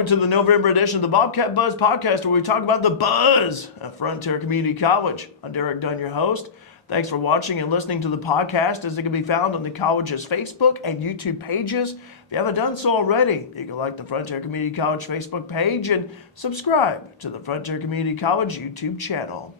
Welcome to the November edition of the Bobcat Buzz Podcast, where we talk about the buzz at Frontier Community College. I'm Derek Dunn, your host. Thanks for watching and listening to the podcast, as it can be found on the college's Facebook and YouTube pages. If you haven't done so already, you can like the Frontier Community College Facebook page and subscribe to the Frontier Community College YouTube channel.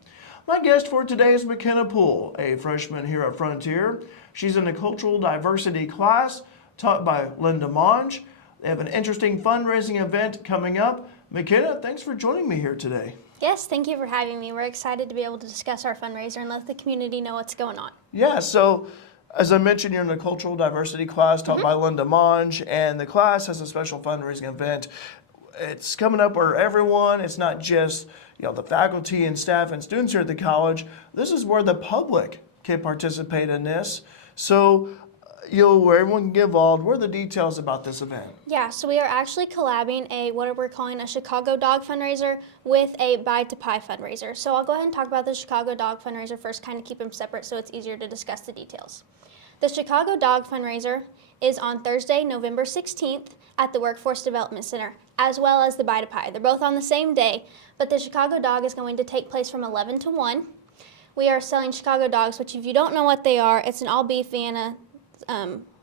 My guest for today is McKenna Poole, a freshman here at Frontier. She's in the Cultural Diversity class taught by Linda Monge. They have an interesting fundraising event coming up. McKenna, thanks for joining me here today. Yes, thank you for having me. We're excited to be able to discuss our fundraiser and let the community know what's going on. Yeah, so as I mentioned, you're in the Cultural Diversity class taught by Linda Monge, and the class has a special fundraising event. It's coming up where everyone, it's not just the faculty and staff and students here at the college. This is where the public can participate in this. So where everyone can get involved. What are the details about this event? Yeah, so we are actually collabing what we're calling a Chicago Dog fundraiser with a Buy to Pie fundraiser. So I'll go ahead and talk about the Chicago Dog fundraiser first, kind of keep them separate so it's easier to discuss the details. The Chicago Dog fundraiser is on Thursday, November 16th at the Workforce Development Center, as well as the Buy to Pie. They're both on the same day, but the Chicago Dog is going to take place from 11 to 1. We are selling Chicago Dogs, which if you don't know what they are, it's an all-beef Vienna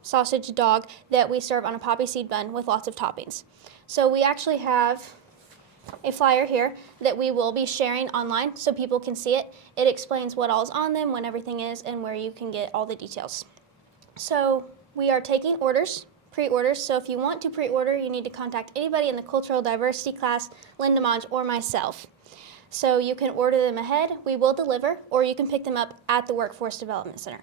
sausage dog that we serve on a poppy seed bun with lots of toppings. So we actually have a flyer here that we will be sharing online so people can see it. It explains what all's on them, when everything is, and where you can get all the details. So we are taking orders, pre-orders. So if you want to pre-order, you need to contact anybody in the Cultural Diversity class, Linda Monge, or myself. So you can order them ahead, we will deliver, or you can pick them up at the Workforce Development Center.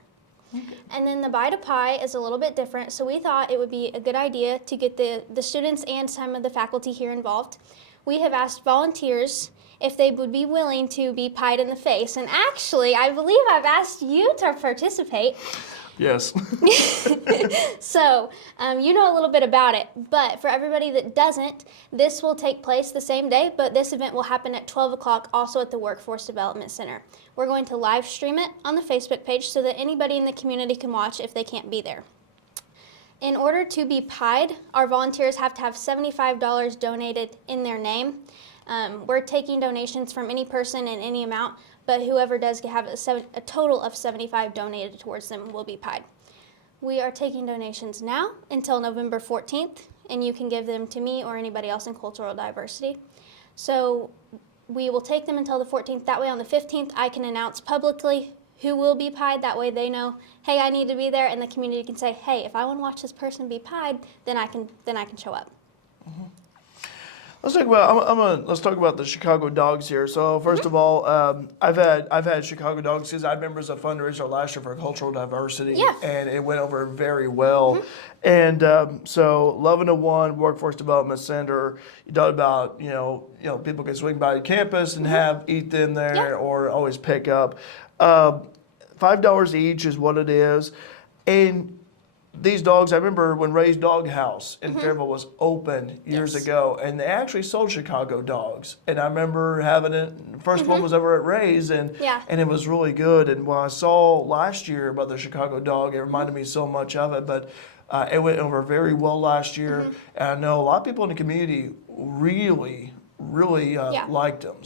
And then the Buy to Pie is a little bit different, so we thought it would be a good idea to get the students and some of the faculty here involved. We have asked volunteers if they would be willing to be pied in the face, and actually, I believe I've asked you to participate. Yes. So, you know a little bit about it, but for everybody that doesn't, this will take place the same day, but this event will happen at 12 o'clock also at the Workforce Development Center. We're going to live stream it on the Facebook page so that anybody in the community can watch if they can't be there. In order to be pied, our volunteers have to have $75 donated in their name. We're taking donations from any person in any amount, but whoever does have a total of $75 donated towards them will be pied. We are taking donations now until November 14th, and you can give them to me or anybody else in Cultural Diversity. So we will take them until the 14th. That way on the 15th, I can announce publicly who will be pied. That way they know, hey, I need to be there, and the community can say, hey, if I want to watch this person be pied, then I can show up. Mm-hmm. Let's talk about the Chicago Dogs here. So first of all, I've had Chicago Dogs because I remember as a fundraiser last year for Cultural Diversity, and it went over very well. And so 11 to 1 Workforce Development Center. You talked about people can swing by the campus and eat them there or always pick up. $5 each is what it is, and these dogs, I remember when Ray's Dog House in Fairville was open years ago, and they actually sold Chicago Dogs. And I remember having it, the first one was over at Ray's, and it was really good. And when I saw last year about the Chicago Dog, it reminded me so much of it, but it went over very well last year. And I know a lot of people in the community really liked them.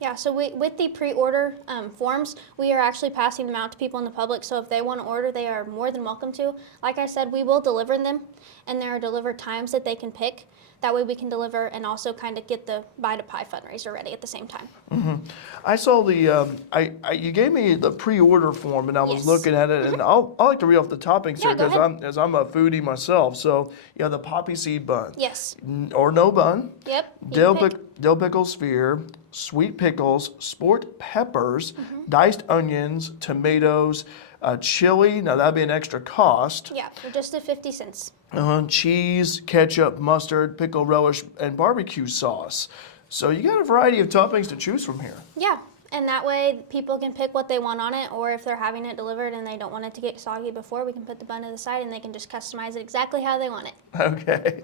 Yeah, so with the pre-order forms, we are actually passing them out to people in the public, so if they want to order, they are more than welcome to. Like I said, we will deliver them, and there are delivered times that they can pick. That way we can deliver and also kind of get the Buy to Pie fundraiser ready at the same time. I saw you gave me the pre-order form, and I was looking at it, and I'll like to read off the toppings here because I'm a foodie myself. So you have the poppy seed bun. Yes. Or no bun. Yep. Dill pickle sphere, sweet pickles, sport peppers, diced onions, tomatoes, chili. Now that'd be an extra cost. Yeah, for just the 50 cents. Cheese, ketchup, mustard, pickle relish, and barbecue sauce. So you got a variety of toppings to choose from here. Yeah, and that way people can pick what they want on it, or if they're having it delivered and they don't want it to get soggy before, we can put the bun to the side and they can just customize it exactly how they want it. Okay.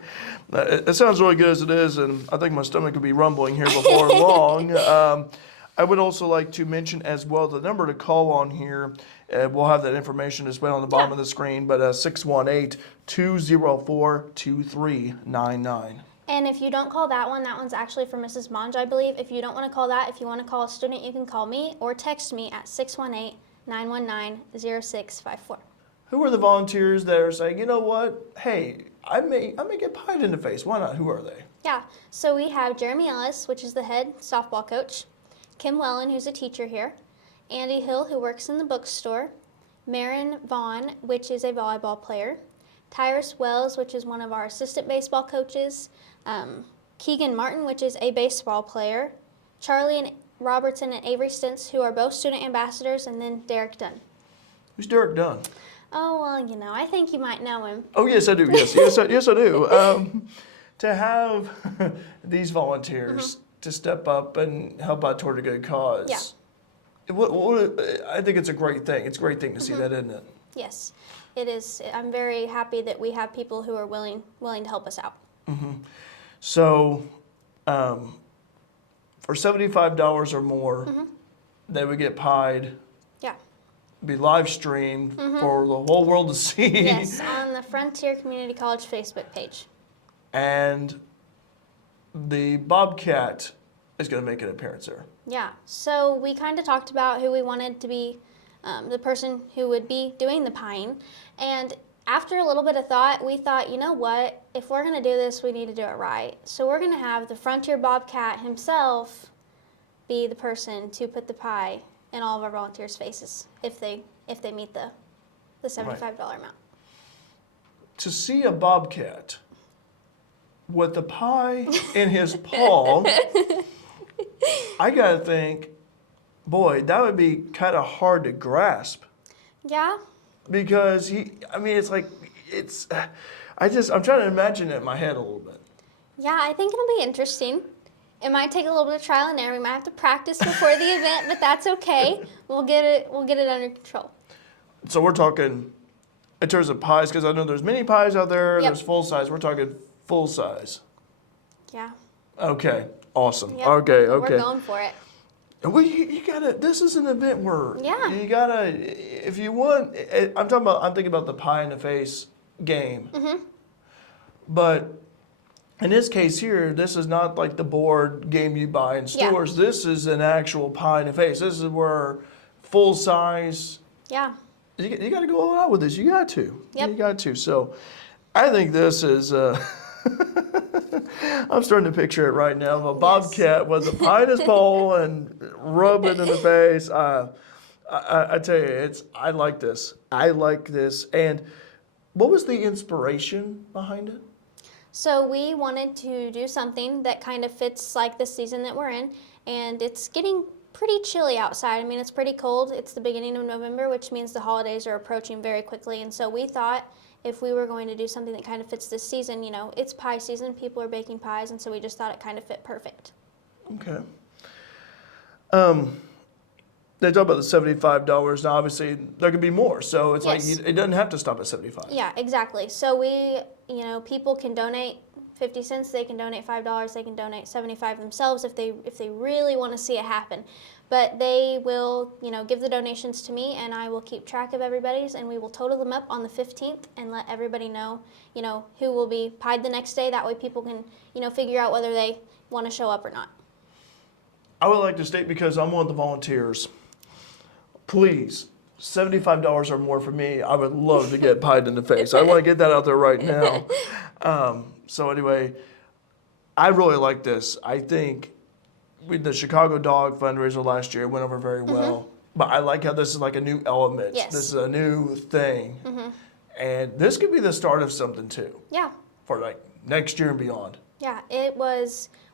It sounds really good as it is, and I think my stomach could be rumbling here before long. I would also like to mention as well the number to call on here. We'll have that information displayed on the bottom of the screen, but 618-204-2399. And if you don't call that one's actually for Mrs. Monge, I believe. If you don't want to call that, if you want to call a student, you can call me or text me at 618-919-0654. Who are the volunteers that are saying, you know what, hey, I may get pied in the face. Why not? Who are they? Yeah, so we have Jeremy Ellis, which is the head softball coach, Kim Wellen, who's a teacher here, Andy Hill, who works in the bookstore, Marin Vaughn, which is a volleyball player, Tyrus Wells, which is one of our assistant baseball coaches, Keegan Martin, which is a baseball player, Charlie and Robertson and Avery Stintz, who are both student ambassadors, and then Derek Dunn. Who's Derek Dunn? Oh, well, I think you might know him. Oh, yes, I do. Yes, I do. To have these volunteers to step up and help out toward a good cause. Yeah. I think it's a great thing. It's a great thing to see that, isn't it? Yes, it is. I'm very happy that we have people who are willing to help us out. So, for $75 or more, they would get pied, Yeah. be live streamed for the whole world to see. Yes, on the Frontier Community College Facebook page. And the Bobcat is going to make an appearance there. Yeah, so we kind of talked about who we wanted to be the person who would be doing the pieing. And after a little bit of thought, we thought, you know what, if we're going to do this, we need to do it right. So we're going to have the Frontier Bobcat himself be the person to put the pie in all of our volunteers' faces if they meet the $75 amount. To see a Bobcat with the pie in his palm, I got to think, boy, that would be kind of hard to grasp. Yeah. Because I'm trying to imagine it in my head a little bit. Yeah, I think it'll be interesting. It might take a little bit of trial and error. We might have to practice before the event, but that's okay. We'll get it under control. So we're talking in terms of pies, because I know there's mini pies out there. Yep. There's full size. We're talking full size. Yeah. Okay. Awesome. Yep. Okay. We're going for it. Well, you gotta. This is an event where Yeah. you gotta. If you want, I'm thinking about the pie in the face game. But in this case here, this is not like the board game you buy in stores. Yeah. This is an actual pie in the face. This is where full size. Yeah. You got to go all out with this. You got to. Yep. You got to. So, I think this is. I'm starting to picture it right now. A Bobcat with a pie in his bowl and rub it in the face. I tell you, I like this. I like this. And what was the inspiration behind it? So we wanted to do something that kind of fits like the season that we're in, and it's getting pretty chilly outside. I mean, it's pretty cold. It's the beginning of November, which means the holidays are approaching very quickly. And so we thought if we were going to do something that kind of fits this season, it's pie season. People are baking pies, and so we just thought it kind of fit perfect. Okay. They talk about the $75. Now, obviously, there could be more. So it's like it doesn't have to stop at $75. Yeah, exactly. So we, people can donate 50 cents. They can donate $5. They can donate $75 themselves if they really want to see it happen. But they will, give the donations to me, and I will keep track of everybody's, and we will total them up on the 15th and let everybody know, who will be pied the next day. That way people can, figure out whether they want to show up or not. I would like to state, because I'm one of the volunteers, please, $75 or more for me. I would love to get pied in the face. I want to get that out there right now. So anyway, I really like this. I think the Chicago Dog fundraiser last year went over very well. But I like how this is like a new element. Yes. This is a new thing. And this could be the start of something too. Yeah. For like next year and beyond. Yeah,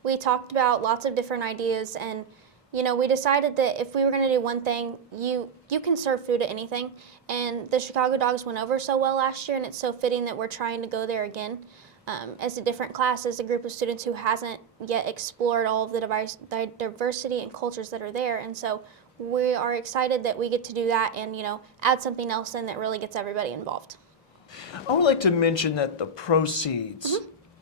we talked about lots of different ideas, and we decided that if we were going to do one thing, you can serve food at anything. And the Chicago Dogs went over so well last year, and it's so fitting that we're trying to go there again as a different class, as a group of students who hasn't yet explored all of the diversity and cultures that are there. And so we are excited that we get to do that and, add something else in that really gets everybody involved. I would like to mention that the proceeds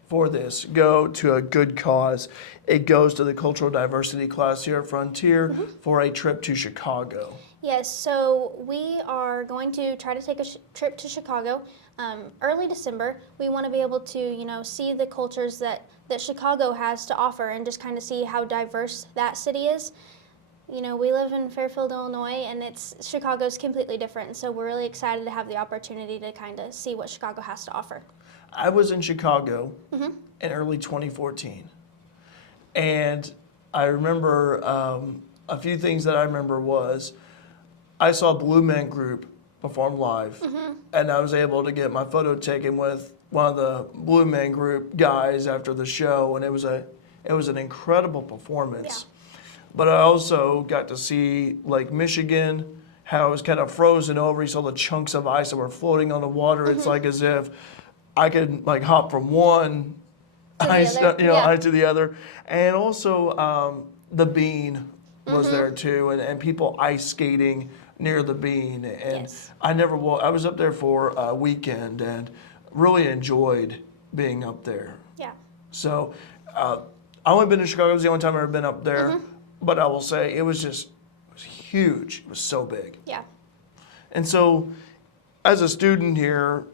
for this go to a good cause. It goes to the cultural diversity class here at Frontier for a trip to Chicago. Yes, so we are going to try to take a trip to Chicago early December. We want to be able to, see the cultures that that Chicago has to offer and just kind of see how diverse that city is. You know, we live in Fairfield, Illinois, and Chicago's completely different. So we're really excited to have the opportunity to kind of see what Chicago has to offer. I was in Chicago in early 2014, and I remember a few things that I remember was I saw Blue Man Group perform live, and I was able to get my photo taken with one of the Blue Man Group guys after the show, and it was an incredible performance. Yeah. But I also got to see Lake Michigan, how it was kind of frozen over. You saw the chunks of ice that were floating on the water. It's like as if I could like hop from one ice to the other. And also the Bean was there too, and people ice skating near the Bean. And I was up there for a weekend and really enjoyed being up there. Yeah. So I only been to Chicago. It was the only time I've ever been up there. But I will say it was huge. It was so big. Yeah. And so, as a student here,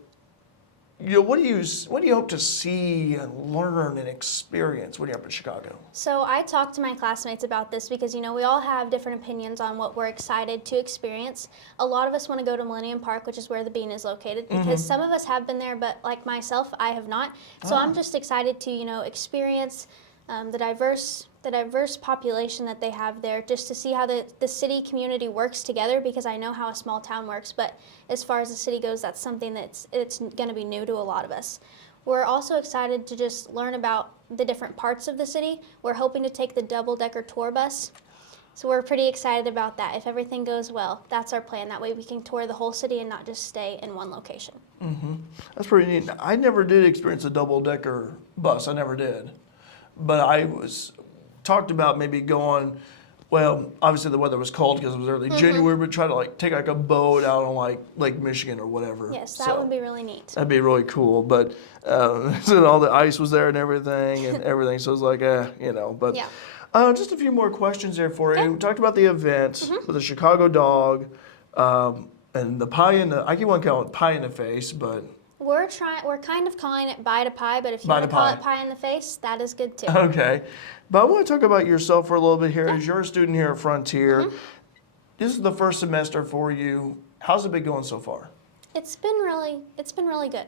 you know, what do you hope to see and learn and experience when you're up in Chicago? So I talked to my classmates about this because, you know, we all have different opinions on what we're excited to experience. A lot of us want to go to Millennium Park, which is where the Bean is located, because some of us have been there, but like myself, I have not. So I'm just excited to, you know, experience the diverse population that they have there, just to see how the city community works together, because I know how a small town works, but as far as the city goes, that's something it's going to be new to a lot of us. We're also excited to just learn about the different parts of the city. We're hoping to take the double-decker tour bus, so we're pretty excited about that. If everything goes well, that's our plan. That way we can tour the whole city and not just stay in one location. That's pretty neat. I never did experience a double-decker bus. I never did. But I was talked about maybe going, well, obviously the weather was cold because it was early January, but try to like take like a boat out on like Lake Michigan or whatever. Yes, that would be really neat. That'd be really cool. But so all the ice was there and everything, so it was like, you know. But just a few more questions there for you. We talked about the event with the Chicago dog and the pie in the, I keep on calling it pie in the face, but we're kind of calling it bite a pie, but if you want to call it pie in the face, that is good too. Okay. But I want to talk about yourself for a little bit here. As you're a student here at Frontier, this is the first semester for you. How's it been going so far? It's been really good.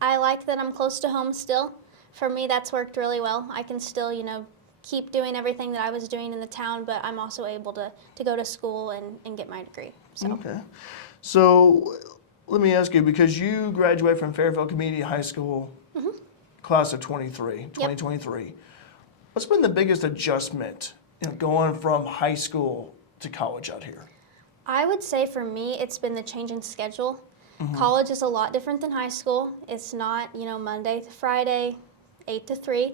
I like that I'm close to home still. For me, that's worked really well. I can still, you know, keep doing everything that I was doing in the town, but I'm also able to go to school and get my degree. So. Okay. So let me ask you, because you graduated from Fairfield Community High School, class of 2023. What's been the biggest adjustment, you know, going from high school to college out here? I would say for me, it's been the change in schedule. College is a lot different than high school. It's not, you know, Monday to Friday, 8 to 3.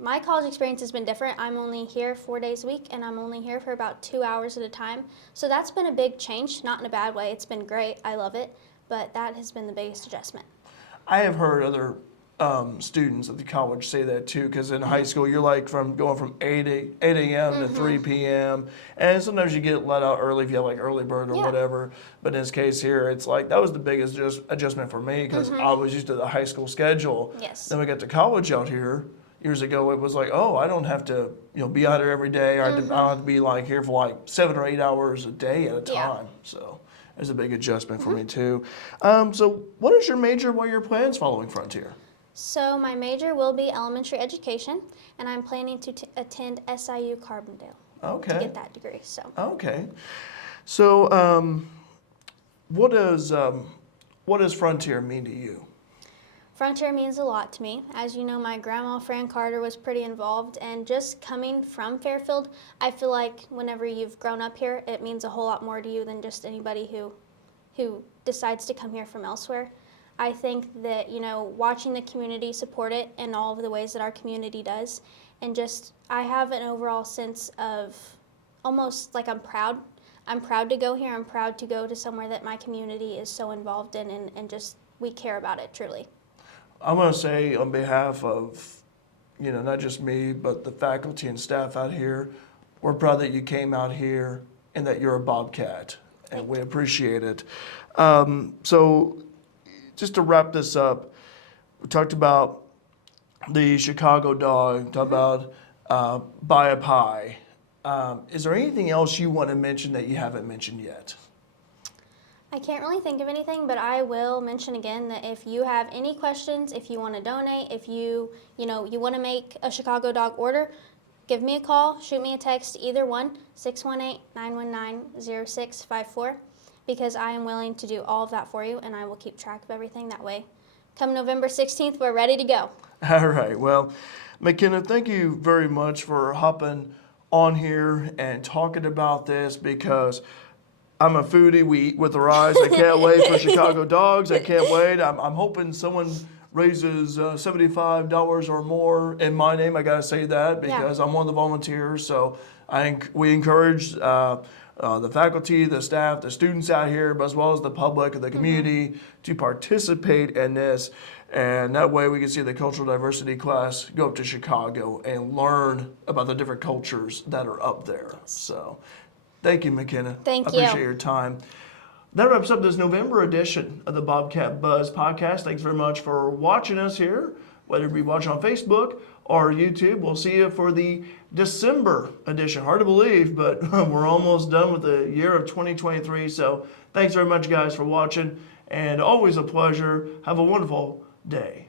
My college experience has been different. I'm only here 4 days a week, and I'm only here for about 2 hours at a time. So that's been a big change, not in a bad way. It's been great. I love it. But that has been the biggest adjustment. I have heard other students at the college say that too, because in high school you're like going from 8 a.m. to 3 p.m. and sometimes you get let out early if you have like early bird or whatever. But in this case here, it's like that was the biggest adjustment for me because I was used to the high school schedule. Yes. Then we got to college out here. Years ago, it was like, oh, I don't have to, you know, be out here every day. Or I don't have to be like here for like 7 or 8 hours a day at a time. So it was a big adjustment for me too. So what is your major? What are your plans following Frontier? So my major will be elementary education, and I'm planning to attend SIU Carbondale to get that degree. So. Okay. So what does Frontier mean to you? Frontier means a lot to me. As you know, my grandma, Fran Carter, was pretty involved, and just coming from Fairfield, I feel like whenever you've grown up here, it means a whole lot more to you than just anybody who decides to come here from elsewhere. I think that, you know, watching the community support it in all of the ways that our community does, and just I have an overall sense of almost like I'm proud. I'm proud to go here. I'm proud to go to somewhere that my community is so involved in, and just we care about it truly. I want to say on behalf of, you know, not just me, but the faculty and staff out here, we're proud that you came out here and that you're a Bobcat, and we appreciate it. So just to wrap this up, we talked about the Chicago dog, talk about buy a pie. Is there anything else you want to mention that you haven't mentioned yet? I can't really think of anything, but I will mention again that if you have any questions, if you want to donate, if you want to make a Chicago dog order, give me a call, shoot me a text, either one, 618-919-0654, because I am willing to do all of that for you, and I will keep track of everything that way. Come November 16th, we're ready to go. All right. Well, McKenna, thank you very much for hopping on here and talking about this, because I'm a foodie. We eat with our eyes. I can't wait for Chicago dogs. I can't wait. I'm hoping someone raises $75 or more in my name. I got to say that because I'm one of the volunteers. So we encourage the faculty, the staff, the students out here, but as well as the public and the community to participate in this. And that way we can see the cultural diversity class go up to Chicago and learn about the different cultures that are up there. So thank you, McKenna. Thank you. I appreciate your time. That wraps up this November edition of the Bobcat Buzz Podcast. Thanks very much for watching us here, whether you be watching on Facebook or YouTube. We'll see you for the December edition. Hard to believe, but we're almost done with the year of 2023. So thanks very much, guys, for watching, and always a pleasure. Have a wonderful day.